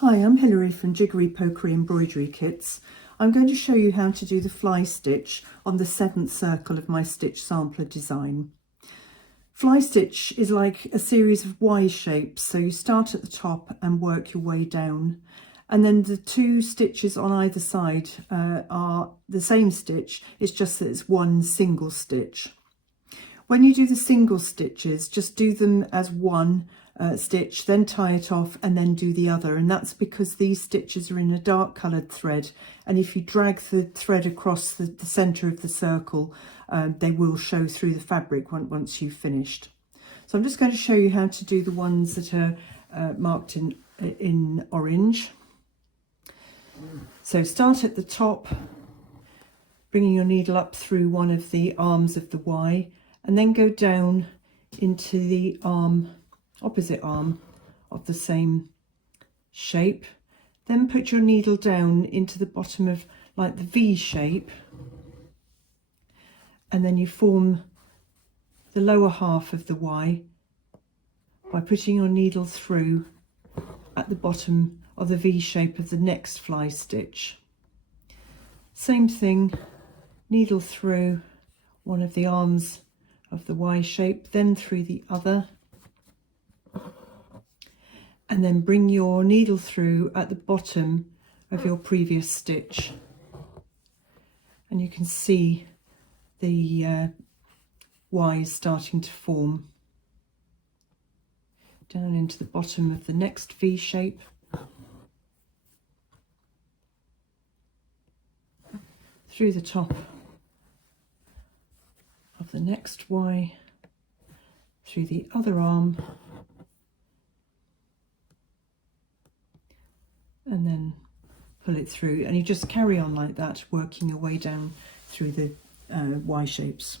Hi, I'm Hilary from Jiggery Pokery Embroidery Kits. I'm going to show you how to do the fly stitch on the 7th circle of my stitch sampler design. Fly stitch is like a series of Y shapes, so you start at the top and work your way down. And then the two stitches on either side are the same stitch, it's just that it's one single stitch. When you do the single stitches, just do them as one stitch, then tie it off and then do the other, and that's because these stitches are in a dark coloured thread, and if you drag the thread across the centre of the circle, they will show through the fabric once you've finished. So I'm just going to show you how to do the ones that are marked in orange. So start at the top, bringing your needle up through one of the arms of the Y, and then go down into the opposite arm of the same shape. Then put your needle down into the bottom of like the V shape, and then you form the lower half of the Y by putting your needle through at the bottom of the V shape of the next fly stitch. Same thing, needle through one of the arms of the Y shape, then through the other, and then bring your needle through at the bottom of your previous stitch, and you can see the Y starting to form down into the bottom of the next V shape, through the top of the next Y, through the other arm, and then pull it through, and you just carry on like that, working your way down through the Y shapes.